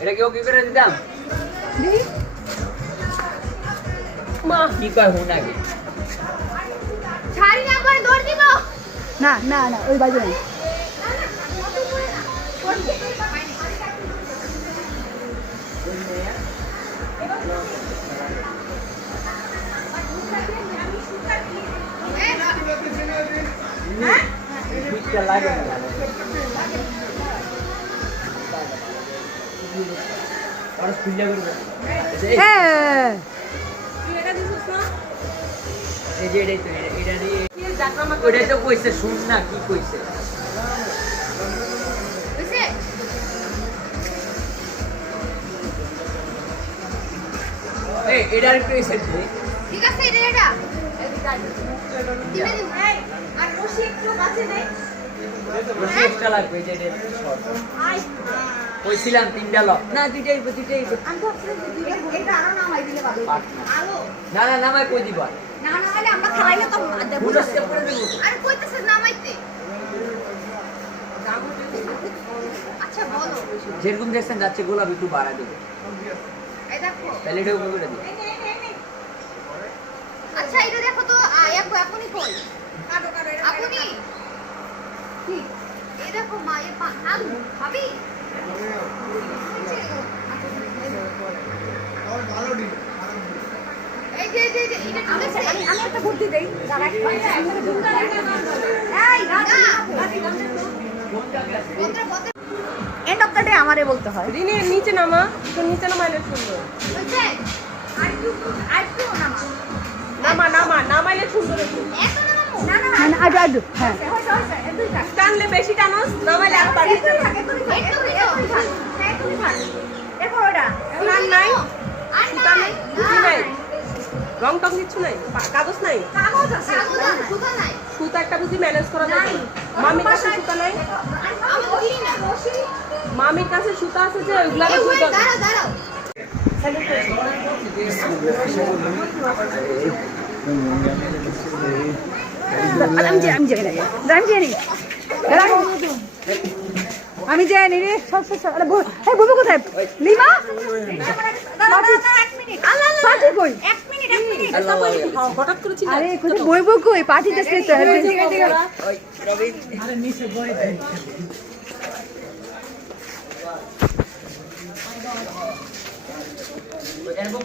এটা কেউ কি করে দিতাম? মা কি কয় হুন আগে? শাড়ি না করে দৌড় দিব? না না না ওই বাজে নাই এটা ওটাই তো কইছে শুন না কি কইছে এটার একটু এসে ঠিক আছে এটা এটা। আর রশি একটু কাছে নেই এক্সট্রা লাগবে যে কইছিলাম তিনটা লক না দুইটাই দুইটাই না। না নামাই কই দিবা? না না হলে আমরা খাইলে তো বুঝাতে করে দেবো আর কইতেছে নামাইতে। আচ্ছা বলো। যেরকম দেখছেন যাচ্ছে গোলাপ একটু বাড়া দেবে। এই দেখো। তাহলে এটা উপরে করে দিবে আচ্ছা এটা দেখো তো এখনই কই? আপনি আমি একটা বুদ্ধি দেই দাঁড়া বলতে বলতে এন্ড অফ দ্য ডে আমারে বলতে হয় রিনি নিচে নামা তো নিচে সুন্দর একটু আর একটু নামা নামা নামা নামাইলে সুন্দর না মানে হ্যাঁ। হইছে হইছে এতই থাক টানলে বেশি টানোস নামাইলে আর পারবি দেখো ওটা নাই? সুতা নাই নাই? নাই? রং টং কিছু নাই কাগজ নাই। কাগজ আছে সুতা নাই। সুতা একটা বুঝি ম্যানেজ করা নাই। মামির কাছে সুতা নাই। মামির কাছে সুতা আছে যে এই সুতা দাঁড়াও দাঁড়াও। আমি যাই না নি নি রে সব সব আরে এই বউ কোথায় লিমা পার্টি কই এক মিনিট এক মিনিট হঠাৎ করে চিন্তা আরে কোথায় বই বউ কই পার্টি দেখতে তো ওই রবি এরকম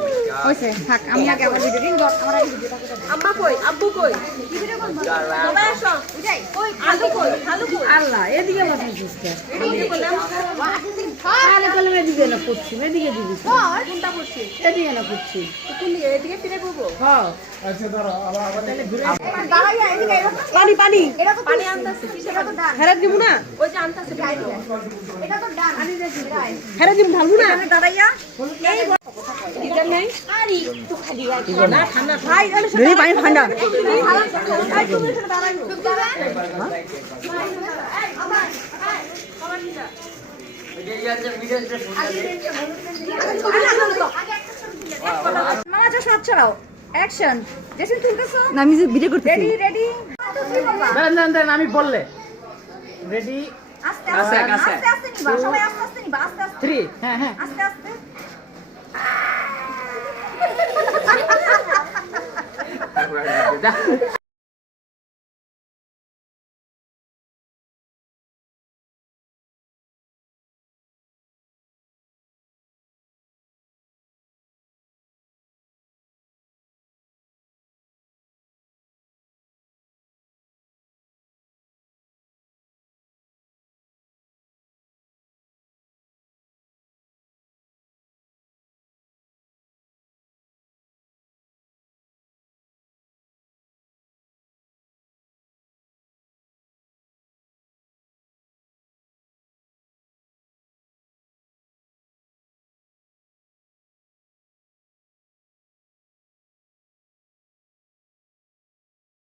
হইছে থাক আমি আগে আবার ভিডিও দিন আমার আগে ভিডিও আম্মা কই? আব্বু কই? সবাই আসো। যাই ওই আলু কই? আলু কই? আল্লাহ এদিকে বসাইছিস কে এদিকে বললাম। তাহলে তাহলে এদিকে না পড়ছি এদিকে দিবি কোনটা পড়ছি এদিকে না পড়ছি কোন দিকে? এদিকে ফিরে করব? হ্যাঁ দাঁড়াইয়া এদিকে পানি পানি এটা তো পানি আনতেছে কিসের এটা তো ডান। হেরাত দিব না? ওই যে আনতেছে এটা তো ডান। দেখি রাই হেরাত দিব ঢালবো না? দাঁড়াইয়া। এই পানি ঠান্ডা মামা অ্যাকশন জেসিন না আমি যে ভিডিও করতেছি রেডি রেডি দাঁড়ান দাঁড়ান দাঁড়ান আমি বললে রেডি আস্তে আস্তে, আস্তে আস্তে। নিবা সবাই আস্তে আস্তে নিবা আস্তে আস্তে। থ্রি হ্যাঁ হ্যাঁ। আস্তে আস্তে। যা